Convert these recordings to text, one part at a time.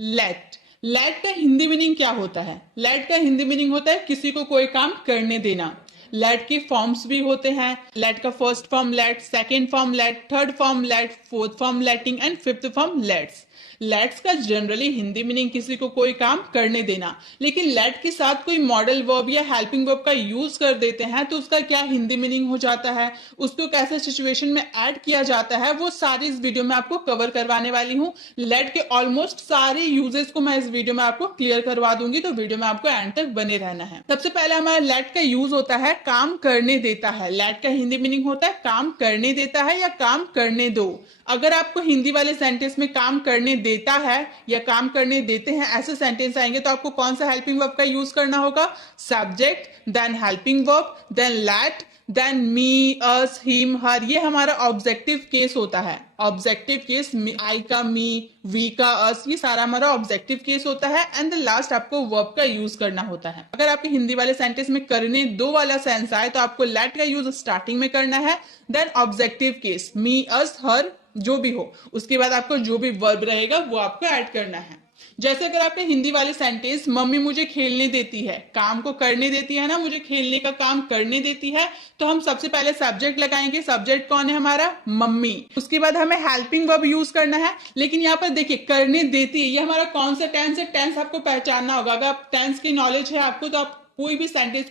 Late का Hindi meaning क्या होता है? लेट का हिंदी मीनिंग होता है किसी को कोई काम करने देना। लेट के फॉर्म्स भी होते हैं। लेट का first form let, second form let, third form let, fourth form letting and fifth form lets. Lets का जनरली हिंदी मीनिंग किसी को कोई काम करने देना, लेकिन लेट के साथ कोई मॉडल वर्ब या हेल्पिंग वर्ब का यूज कर देते हैं तो उसका क्या हिंदी मीनिंग हो जाता है, उसको कैसे सिचुएशन में ऐड किया जाता है, वो सारी इस वीडियो में आपको कवर करवाने वाली हूँ। लेट के ऑलमोस्ट सारे यूजेस को मैं इस वीडियो में आपको क्लियर करवा दूंगी, तो वीडियो में आपको एंड तक बने रहना है। सबसे पहले हमारा लेट का यूज होता है काम करने देता है। लेट का हिंदी मीनिंग होता है काम करने देता है या काम करने दो। अगर आपको हिंदी वाले सेंटेंस में काम करने देता है या काम करने देते हैं ऐसे सेंटेंस आएंगे तो आपको कौन सा हेल्पिंग वर्ब का यूज करना होगा? Subject, then helping verb, then let, then me, us, him, her. ये हमारा ऑब्जेक्टिव केस होता है। ऑब्जेक्टिव केस आई का मी, वी का अस, ये सारा हमारा ऑब्जेक्टिव केस होता है। एंड द लास्ट आपको वर्ब का यूज करना होता है। अगर आपके हिंदी वाले सेंटेंस में करने दो वाला सेंस आए तो आपको लेट का यूज स्टार्टिंग में करना है, देन ऑब्जेक्टिव केस मी, अस, हर जो भी हो, उसके बाद आपको जो भी वर्ब रहेगा वो आपको ऐड करना है। जैसे अगर आपके हिंदी वाले सेंटेंस मम्मी मुझे खेलने देती है, काम को करने देती है ना, मुझे खेलने का काम करने देती है, तो हम सबसे पहले सब्जेक्ट लगाएंगे। सब्जेक्ट कौन है हमारा? मम्मी। उसके बाद हमें हेल्पिंग वर्ब यूज करना है। लेकिन यहाँ पर देखिए करने देती है, ये हमारा कौन सा टेंस है? टेंस आपको पहचानना होगा। अगर आप टेंस की नॉलेज है आपको तो आप कोई भी सेंटेंस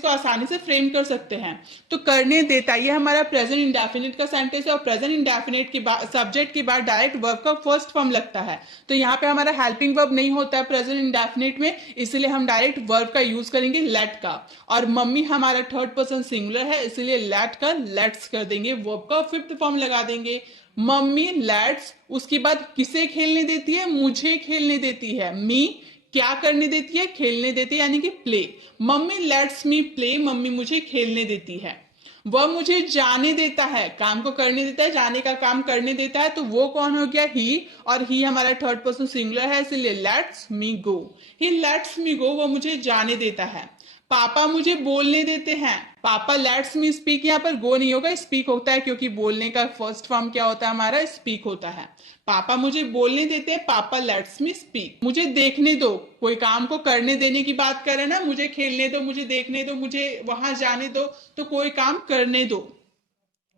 को आसानी से फ्रेम कर सकते हैं। तो करने देता, ये हमारा प्रेजेंट इंडेफिनिट का सेंटेंस है और प्रेजेंट इंडेफिनिट के बाद सब्जेक्ट के बाद डायरेक्ट वर्ब का फर्स्ट फॉर्म लगता है। तो यहाँ पे हमारा हेल्पिंग वर्ब नहीं होता है प्रेजेंट इंडेफिनिट में, इसलिए हम डायरेक्ट वर्ब का यूज करेंगे लेट का। और मम्मी हमारा थर्ड पर्सन सिंगुलर है, इसलिए लेट का लेट्स कर देंगे, वर्ब का फिफ्थ फॉर्म लगा देंगे। मम्मी लेट्स, उसके बाद किसे खेलने देती है? मुझे खेलने देती है। मी क्या करने देती है? खेलने देती है, यानी कि play. Mummy let's me play, mummy मुझे खेलने देती है। वह मुझे जाने देता है, काम को करने देता है, जाने का काम करने देता है, तो वो कौन हो गया? ही। और ही हमारा थर्ड पर्सन सिंगुलर है, इसलिए let's me go. He let's me go, वो मुझे जाने देता है। पापा मुझे बोलने देते हैं। पापा लेट्स मी स्पीक, यहाँ पर गो नहीं होगा, स्पीक होता है, क्योंकि बोलने का फर्स्ट फॉर्म क्या होता है हमारा? स्पीक होता है। पापा मुझे बोलने देते हैं, पापा लेट्स मी स्पीक। मुझे देखने दो, कोई काम को करने देने की बात कर रहे हैं ना, मुझे खेलने दो, मुझे देखने दो, मुझे वहां जाने दो, तो कोई काम करने दो।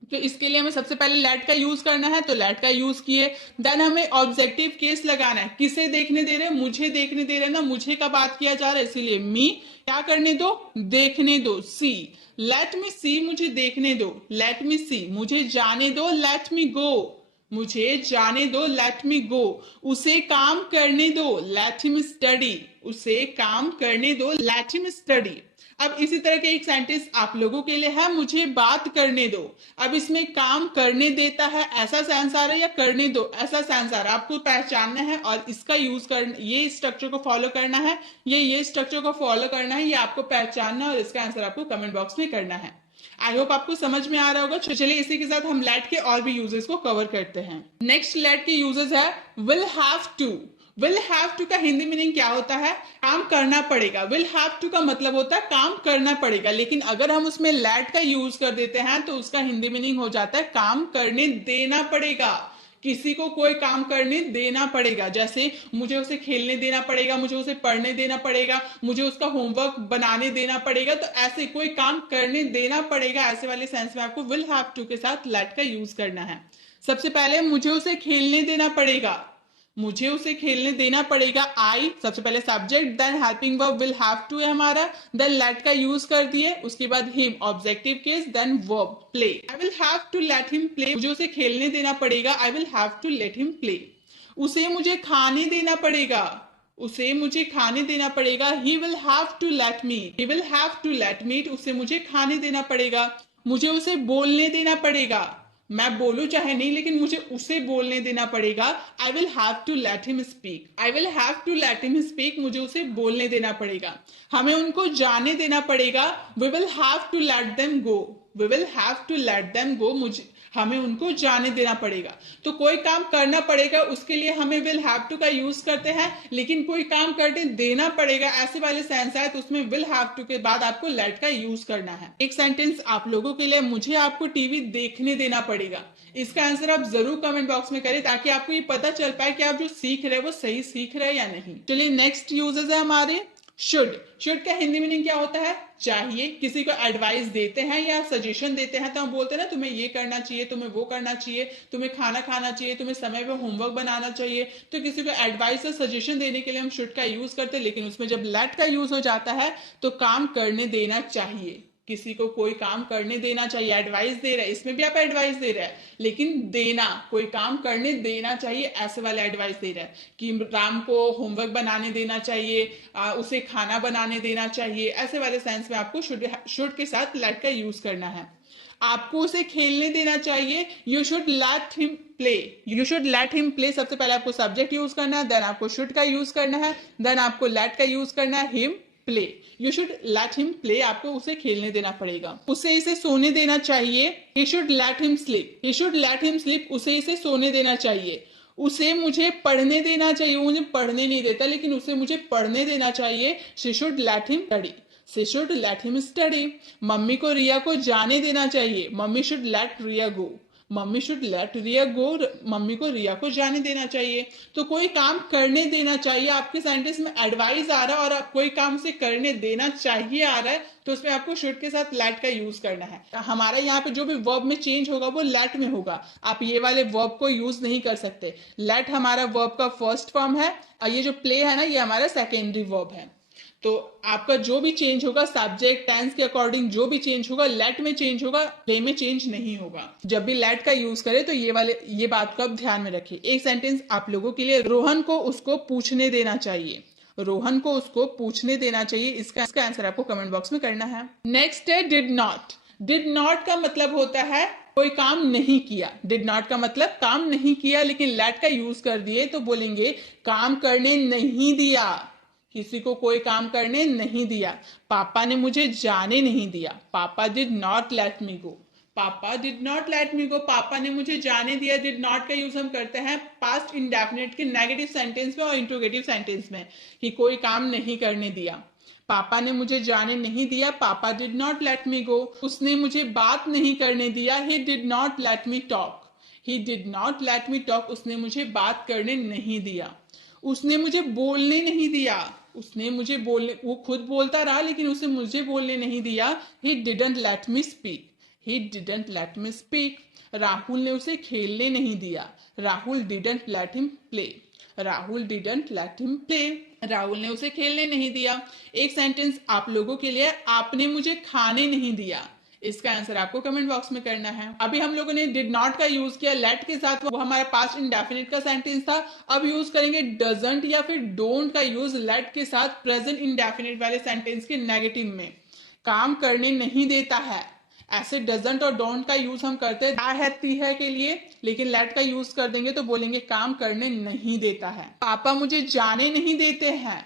तो इसके लिए हमें सबसे पहले लेट का यूज करना है, तो लेट का यूज किए। देन हमें ऑब्जेक्टिव केस लगाना है। किसे देखने दे रहे हैं? मुझे देखने दे रहे हैं ना, मुझे का बात किया जा रहा है, इसीलिए मी क्या करने दो? देखने दो, सी। लेट मी सी, मुझे देखने दो। लेट मी सी, मुझे जाने दो। लेट मी गो, मुझे जाने दो। लेट मी गो। उसे काम करने दो। लेट हिम स्टडी, उसे काम करने दो। Late him study. अब इसी तरह के एक सेंटेंस आप लोगों के लिए है, मुझे बात करने दो। अब इसमें काम करने देता है ऐसा सेंस आ रहा है या करने दो ऐसा सेंस आ रहा है, आपको पहचानना है और इसका यूज करना, ये स्ट्रक्चर को फॉलो करना है, ये स्ट्रक्चर को फॉलो करना है, ये आपको पहचानना है और इसका आंसर आपको कमेंट बॉक्स में करना है। आई होप आपको समझ में आ रहा होगा। चलिए इसी के साथ हम लेट के और भी यूजेस को कवर करते हैं। नेक्स्ट लेट के यूजेस है will have to. Will have to का हिंदी मीनिंग क्या होता है? काम करना पड़ेगा। विल हैव टू का मतलब होता है काम करना पड़ेगा, लेकिन अगर हम उसमें लेट का यूज कर देते हैं तो उसका हिंदी मीनिंग हो जाता है काम करने देना पड़ेगा। किसी को कोई काम करने देना पड़ेगा, जैसे मुझे उसे खेलने देना पड़ेगा, मुझे उसे पढ़ने देना पड़ेगा, मुझे उसका होमवर्क बनाने देना पड़ेगा, तो ऐसे कोई काम करने देना पड़ेगा, ऐसे वाले सेंस में आपको विल हैव टू के साथ लेट का यूज करना है। सबसे पहले मुझे उसे खेलने देना पड़ेगा, मुझे उसे खेलने देना पड़ेगा। आई सबसे पहले subject, then helping verb will have to है हमारा, देन लेट का यूज कर दिए, उसके बाद him objective case, then verb play. I will have to let him play, मुझे उसे खेलने देना पड़ेगा। I will have to let him play. उसे मुझे खाने देना पड़ेगा, उसे मुझे खाने देना पड़ेगा। He will have to let me, he will have to let me, उसे मुझे खाने देना पड़ेगा। मुझे उसे बोलने देना पड़ेगा, मैं बोलूं चाहे नहीं लेकिन मुझे उसे बोलने देना पड़ेगा। I will have to let him speak, I will have to let him speak, मुझे उसे बोलने देना पड़ेगा। हमें उनको जाने देना पड़ेगा। We will have to let them go, we will have to let them go, मुझे हमें उनको जाने देना पड़ेगा। तो कोई काम करना पड़ेगा, उसके लिए हमें विल हैव टू का यूज करते हैं, लेकिन कोई काम करने देना पड़ेगा ऐसे वाले सेंस है तो उसमें विल हैव टू के बाद आपको लेट का यूज करना है। एक सेंटेंस आप लोगों के लिए, मुझे आपको टीवी देखने देना पड़ेगा। इसका आंसर आप जरूर कमेंट बॉक्स में करें ताकि आपको ये पता चल पाए कि आप जो सीख रहे हैं वो सही सीख रहे हैं या नहीं। चलिए नेक्स्ट यूजेस है हमारे शुड का हिंदी मीनिंग क्या होता है? चाहिए। किसी को एडवाइस देते हैं या सजेशन देते हैं तो हम बोलते हैं ना तुम्हें ये करना चाहिए, तुम्हें वो करना चाहिए, तुम्हें खाना खाना चाहिए, तुम्हें समय पे होमवर्क बनाना चाहिए। तो किसी को एडवाइस या सजेशन देने के लिए हम शुड का यूज करते हैं, लेकिन उसमें जब लेट का यूज हो जाता है तो काम करने देना चाहिए। किसी को कोई काम करने देना चाहिए, एडवाइस दे रहा है, इसमें भी आप एडवाइस दे रहे हैं, लेकिन देना, कोई काम करने देना चाहिए ऐसे वाला एडवाइस दे रहा है कि राम को होमवर्क बनाने देना चाहिए, उसे खाना बनाने देना चाहिए, ऐसे वाले सेंस में आपको शुड के साथ लेट का यूज करना है। आपको उसे खेलने देना चाहिए, you should let him play, you should let him play. सबसे पहले आपको सब्जेक्ट यूज करना है, देन आपको शुड का यूज करना है, देन आपको लेट का यूज करना है, him play. You should let him play, आपको उसे खेलने देना पड़ेगा। उसे इसे सोने देना चाहिए, he should let him sleep, he should let him sleep, उसे इसे सोने देना चाहिए। उसे मुझे पढ़ने देना चाहिए, वो मुझे पढ़ने नहीं देता लेकिन उसे मुझे पढ़ने देना चाहिए, she should let him study, she should let him study. Mummy को रिया को जाने देना चाहिए, mummy should let Riya go, mummy should let Riya go, mummy को रिया को जाने देना चाहिए। तो कोई काम करने देना चाहिए, आपके सेंटेंस में एडवाइस आ रहा है और आप कोई काम से करने देना चाहिए आ रहा है तो उसमें आपको शुड के साथ लेट का यूज करना है। हमारा यहाँ पे जो भी वर्ब में चेंज होगा वो लेट में होगा, आप ये वाले वर्ब को यूज नहीं कर सकते। लेट हमारा वर्ब का फर्स्ट फॉर्म है और ये जो प्ले है ना ये हमारा सेकेंडरी वर्ब है। तो आपका जो भी चेंज होगा सब्जेक्ट टेंस के अकॉर्डिंग जो भी चेंज होगा लेट में चेंज होगा, प्ले में चेंज नहीं होगा। जब भी लेट का यूज करें तो ये बात को आप ध्यान में रखिए। एक सेंटेंस आप लोगों के लिए, रोहन को उसको पूछने देना चाहिए, रोहन को उसको पूछने देना चाहिए। इसका आंसर आपको कमेंट बॉक्स में करना है। नेक्स्ट है डिड नॉट। डिड नॉट का मतलब होता है कोई काम नहीं किया। डिड नॉट का मतलब काम नहीं किया, लेकिन लेट का यूज कर दिए तो बोलेंगे काम करने नहीं दिया, किसी को कोई काम करने नहीं दिया। पापा ने मुझे जाने नहीं दिया, पापा did not let me go, पापा did not let me go, पापा ने मुझे जाने दिया। डिड नॉट का यूज हम करते हैं पास्ट इंडेफिनिट के नेगेटिव सेंटेंस में और इंट्रोगेटिव सेंटेंस में कि कोई काम नहीं करने दिया। पापा ने मुझे जाने नहीं दिया, पापा डिड नॉट लेट मी गो। उसने मुझे बात नहीं करने दिया, ही did not let me talk, he did not let me talk, उसने मुझे बात करने नहीं दिया। उसने मुझे बोलने नहीं दिया, उसने मुझे बोलने, वो खुद बोलता रहा लेकिन उसे मुझे बोलने नहीं दिया, he didn't let me speak, he didn't let me speak। Rahul ने उसे खेलने नहीं दिया, Rahul didn't let him play, Rahul didn't let him play, Rahul ने उसे खेलने नहीं दिया। एक सेंटेंस आप लोगों के लिए, आपने मुझे खाने नहीं दिया। इसका आंसर आपको कमेंट बॉक्स में करना है। अभी हम लोगों ने डिड नॉट का यूज किया लेट के साथ, वो हमारा पास्ट इंडेफिनिट का सेंटेंस था। अब यूज करेंगे डजंट या फिर डोंट का यूज लेट के साथ प्रेजेंट इंडेफिनिट वाले सेंटेंस के नेगेटिव में। काम करने नहीं देता है, ऐसे डजंट और डोंट का यूज हम करते हैं ती है के लिए, लेकिन लेट का यूज कर देंगे तो बोलेंगे काम करने नहीं देता है। पापा मुझे जाने नहीं देते हैं,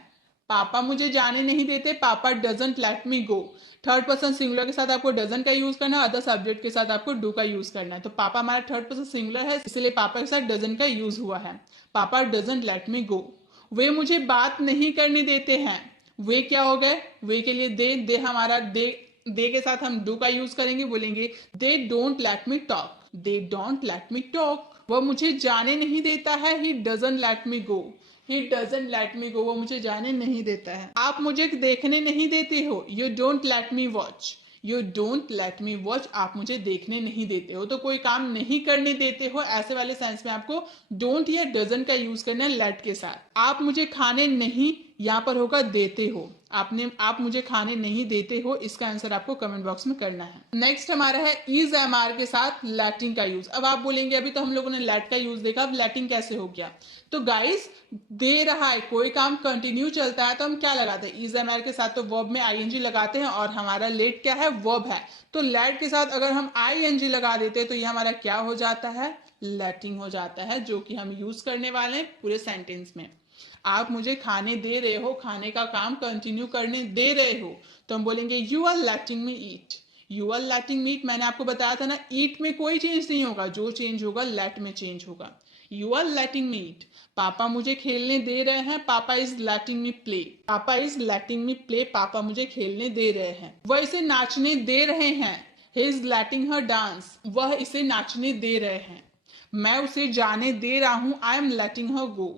पापा मुझे जाने नहीं देते, पापा doesn't let me go. Third person singular के साथ आपको डजंट का यूज करना है, अदर सब्जेक्ट के साथ आपको डू का यूज करना है। तो पापा हमारा थर्ड पर्सन सिंगुलर है इसलिए पापा के साथ डजंट का यूज हुआ है। पापा डजंट लेट मी गो। वे मुझे बात नहीं करने देते हैं, वे क्या हो गए, वे के लिए दे हमारा दे के साथ हम डू का यूज करेंगे, बोलेंगे they don't let me talk, they don't let me talk. वह मुझे जाने नहीं देता है, he doesn't let me go, he doesn't let me go, वो मुझे जाने नहीं देता है। आप मुझे देखने नहीं देते हो, you don't let me watch, you don't let me watch, आप मुझे देखने नहीं देते हो। तो कोई काम नहीं करने देते हो ऐसे वाले सेंस में आपको डोंट या डजंट का यूज करना है लेट के साथ। आप मुझे खाने नहीं, यहाँ पर होगा देते हो, आप मुझे खाने नहीं देते हो। इसका आंसर आपको कमेंट बॉक्स में करना है। नेक्स्ट हमारा है इज एम आर के साथ लेटिंग का यूज। अब आप बोलेंगे अभी तो हम लोगों ने लेट का यूज देखा, अब लेटिंग कैसे हो गया? तो गाइस दे रहा है, कोई काम कंटिन्यू चलता है तो हम क्या लगाते हैं? इज एम आर के साथ तो वर्ब में आईएनजी लगाते हैं और हमारा लेट क्या है? वर्ब है। तो लेट के साथ अगर हम आईएनजी लगा देते हैं तो ये हमारा क्या हो जाता है? लेटिंग हो जाता है, जो कि हम यूज करने वाले हैं पूरे सेंटेंस में। आप मुझे खाने दे रहे हो, खाने का काम कंटिन्यू करने दे रहे हो, तो हम बोलेंगे you are letting me eat, you are letting me eat, मैंने आपको बताया था ना, ईट में कोई चेंज नहीं होगा, जो चेंज होगा लेट में चेंज होगा। यू आर लेटिंग मी ईट, पापा मुझे खेलने दे रहे हैं, पापा इज लेटिंग मी प्ले, पापा इज लेटिंग मी प्ले, पापा मुझे खेलने दे रहे हैं। वह इसे नाचने दे रहे हैं, he is letting her dance, वह इसे नाचने दे रहे हैं। मैं उसे जाने दे रहा हूं, I am letting her go,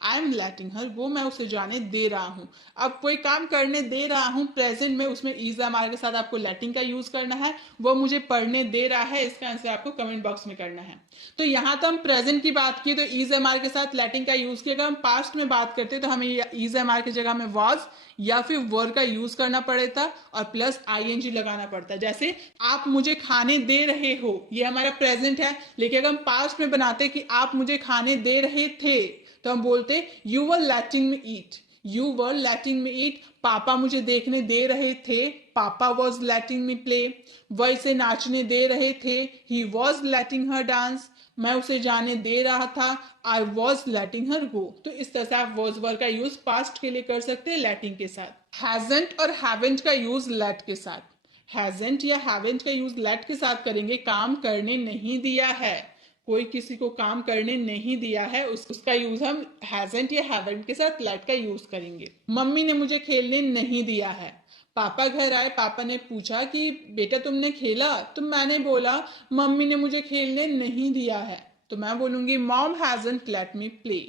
I am letting her go, मैं उसे जाने दे रहा हूं। अब कोई काम करने दे रहा हूं प्रेजेंट में, उसमें इज एम के साथ आपको लेटिंग का यूज करना है, वो मुझे पढ़ने दे रहा है, इसका आंसर आपको कमेंट बॉक्स में करना है। तो यहाँ तो हम प्रेजेंट की बात की तो इज एम के साथ लेटिंग का यूज किया। अगर हम पास्ट में बात करते तो हमें इज एम की जगह में वॉज या फिर वर का यूज करना पड़ेगा और प्लस आईएनजी लगाना पड़ता है। जैसे आप मुझे खाने दे रहे हो, ये हमारा प्रेजेंट है, लेकिन अगर हम पास्ट में बनाते कि आप मुझे खाने दे रहे थे तो हम बोलते you were letting me eat, you were letting me ईट, पापा मुझे देखने दे रहे थे, पापा वॉज लेटिंग मी प्ले, वह इसे नाचने दे रहे थे, he was letting her dance, मैं उसे जाने दे रहा था, आई वॉज लेटिंग हर गो। तो इस तरह से आप वॉज वर का यूज पास्ट के लिए कर सकते हैं लेटिंग के साथ। हैजंट और हैवेंट का यूज लेट के साथ, हैजंट या हैवेंट का यूज लेट के साथ करेंगे, काम करने नहीं दिया है, कोई किसी को काम करने नहीं दिया है, उसका यूज हम हैजंट या हैवेंट के साथ लेट का यूज करेंगे। मम्मी ने मुझे खेलने नहीं दिया है, पापा घर आए, पापा ने पूछा कि बेटा तुमने खेला, तो मैंने बोला मम्मी ने मुझे खेलने नहीं दिया है, तो मैं बोलूंगी mom hasn't late me play,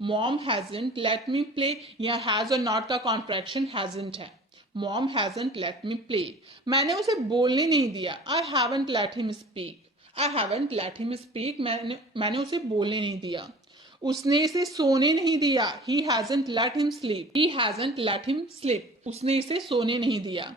mom hasn't late me play. या हैज और नॉट का कॉन्ट्रैक्शन हैजंट है, mom hasn't late me play, मैंने उसे बोलने नहीं दिया, I haven't late him speak, I haven't late him speak, मैंने उसे बोलने नहीं दिया। उसने इसे सोने नहीं दिया, he hasn't let him sleep, he hasn't let him sleep, उसने इसे सोने नहीं दिया।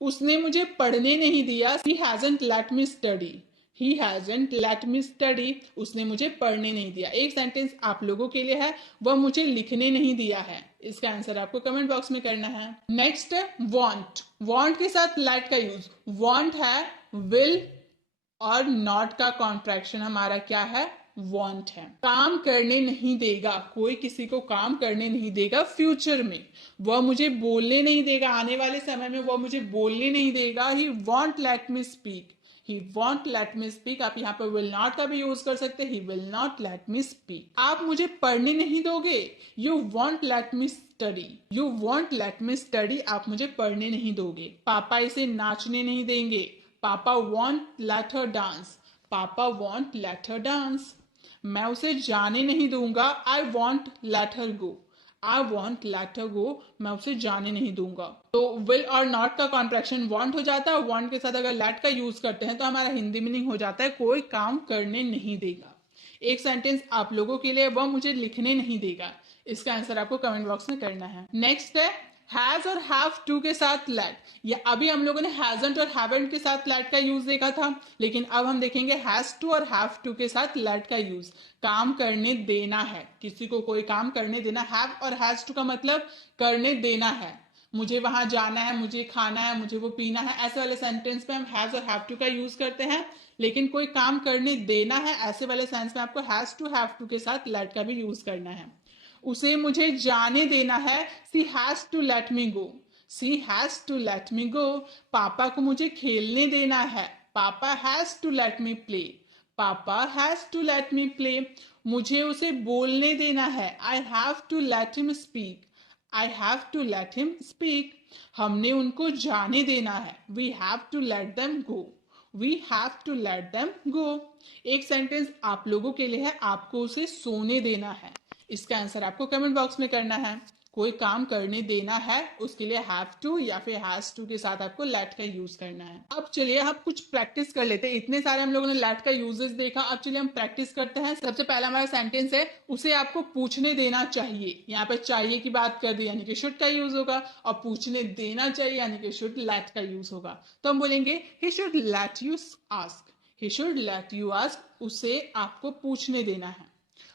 उसने मुझे पढ़ने नहीं दिया, he hasn't let me study, he hasn't let me study, उसने मुझे पढ़ने नहीं दिया। एक सेंटेंस आप लोगों के लिए है, वह मुझे लिखने नहीं दिया है, इसका आंसर आपको कमेंट बॉक्स में करना है। नेक्स्ट वांट, वांट के साथ लेट का यूज, वांट है विल और नॉट का कॉन्ट्रैक्शन हमारा क्या है, वांट है। काम करने नहीं देगा, कोई किसी को काम करने नहीं देगा फ्यूचर में, वह मुझे बोलने नहीं देगा, आने वाले समय में वह मुझे बोलने नहीं देगा, he won't let me speak, he won't let me speak. आप यहाँ पर विल नॉट का भी यूज कर सकते हैं, he will not let me speak. आप मुझे पढ़ने नहीं दोगे, you want let me study, you want let me study, आप मुझे पढ़ने नहीं दोगे। पापा इसे नाचने नहीं देंगे, papa won't let her dance, papa won't let her dance. मैं उसे जाने नहीं दूंगा, I won't let her go, I won't let her go, मैं उसे जाने नहीं दूंगा। तो विल और नॉट का कॉन्ट्रैक्शन वॉन्ट हो जाता है, वॉन्ट के साथ अगर लेट का यूज करते हैं तो हमारा हिंदी मीनिंग हो जाता है कोई काम करने नहीं देगा। एक सेंटेंस आप लोगों के लिए, वह मुझे लिखने नहीं देगा, इसका आंसर आपको कमेंट बॉक्स में करना है। नेक्स्ट है हैज और हैव टू के साथ लेट, या अभी हम लोगों ने हैजंट और हैवेंट के साथ लेट का यूज देखा था, लेकिन अब हम देखेंगे हैज टू और हैव टू के साथ लेट का यूज। काम करने देना है, किसी को कोई काम करने देना, हैव और हैज टू का मतलब करने देना है, मुझे वहां जाना है, मुझे खाना है, मुझे वो पीना है, ऐसे वाले सेंटेंस में हम हैज और हैव टू का यूज करते हैं। लेकिन कोई काम करने देना है, ऐसे वाले सेंस में आपको हैज टू हैव टू के साथ लेट का भी यूज करना है। उसे मुझे जाने देना है, she has to let me go, she has to let me go. पापा को मुझे खेलने देना है, papa has to let me play, papa has to let me play. मुझे उसे बोलने देना है, I have to let him speak, I have to let him speak. हमने उनको जाने देना है, we have to let them go, we have to let them go. एक सेंटेंस आप लोगों के लिए है, आपको उसे सोने देना है, इसका आंसर आपको कमेंट बॉक्स में करना है। कोई काम करने देना है, उसके लिए हैव टू या फिर हैज टू के साथ आपको लेट का यूज करना है। अब चलिए हम कुछ प्रैक्टिस कर लेते हैं। इतने सारे हम लोगों ने लेट का यूजेस देखा, अब चलिए हम प्रैक्टिस करते हैं। सबसे पहला हमारा सेंटेंस है, उसे आपको पूछने देना चाहिए। यहाँ पे चाहिए की बात कर दी, यानी कि शुड का यूज होगा, और पूछने देना चाहिए यानी कि शुड लेट का यूज होगा। तो हम बोलेंगे he should let you ask, he should let you ask, उसे आपको पूछने देना है।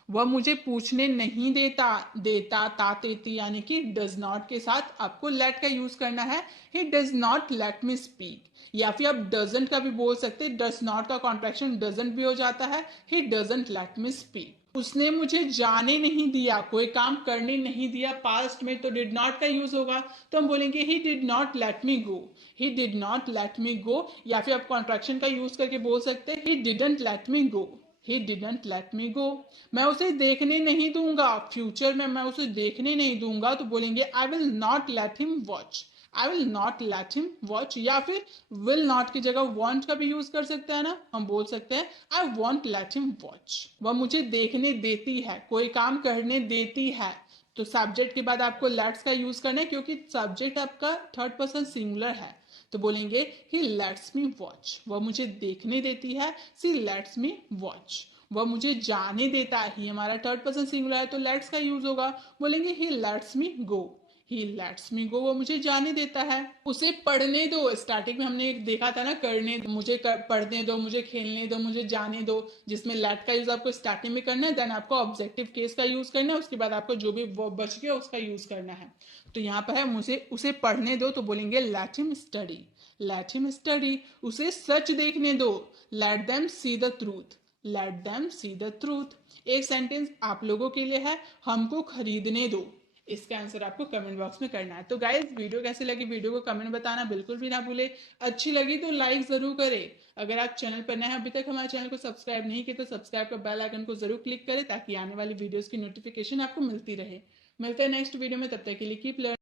वह मुझे पूछने नहीं देता, देता ता तेती यानी कि डज नॉट के साथ आपको लेट का यूज करना है, he does not let me speak. या फिर आप डजंट का भी बोल सकते, डज नॉट का कॉन्ट्रैक्शन डजंट भी हो जाता है, he doesn't let me speak. उसने मुझे जाने नहीं दिया, कोई काम करने नहीं दिया पास्ट में, तो डिड नॉट का यूज होगा। तो हम बोलेंगे he did not let me go, he did not let me go. या फिर आप कॉन्ट्रैक्शन का यूज करके बोल सकते हैं he didn't let me go, he didn't let me go. मैं उसे देखने नहीं दूंगा, फ्यूचर में मैं उसे देखने नहीं दूंगा, तो बोलेंगे I will not let him watch, I will not let him watch. या फिर विल नॉट की जगह वॉन्ट का भी यूज कर सकते हैं ना, हम बोल सकते हैं आई वॉन्ट लेट हिम वॉच। वह मुझे देखने देती है, कोई काम करने देती है। तो सब्जेक्ट के बाद आपको लेट्स का यूज करना है, क्योंकि सब्जेक्ट आपका थर्ड पर्सन सिंगुलर है। तो बोलेंगे ही लेट्स मी वॉच, वह मुझे देखने देती है, सी लेट्स मी वॉच। वह मुझे जाने देता है, ही हमारा थर्ड पर्सन सिंगुलर है, तो लेट्स का यूज होगा, बोलेंगे ही let's me go, he let's me go, वो मुझे जाने देता है। उसे पढ़ने दो, स्टार्टिंग में हमने देखा था ना, करने दो, मुझे पढ़ने दो, मुझे खेलने दो, मुझे जाने दो, जिसमें लेट का यूज आपको स्टार्टिंग में करना है, देन आपको ऑब्जेक्टिव केस का यूज करना है, उसके बाद आपको जो भी वर्ब बच गया उसका यूज करना है। तो यहाँ पर है मुझे उसे पढ़ने दो, तो बोलेंगे late him study, late him study. उसे सच देखने दो, let them see the truth, let them see the truth. एक सेंटेंस आप लोगों के लिए है, हमको खरीदने दो। इसका आंसर आपको कमेंट बॉक्स में करना है। तो गाइज वीडियो कैसे लगी, वीडियो को कमेंट बताना बिल्कुल भी ना भूले। अच्छी लगी तो लाइक जरूर करें। अगर आप चैनल पर नए हैं, अभी तक हमारे चैनल को सब्सक्राइब नहीं किया, तो सब्सक्राइब का बेल आइकन को जरूर क्लिक करें, ताकि आने वाली वीडियोस की नोटिफिकेशन आपको मिलती रहे। मिलते हैं नेक्स्ट वीडियो में, तब तक के लिए कीप लर्निंग।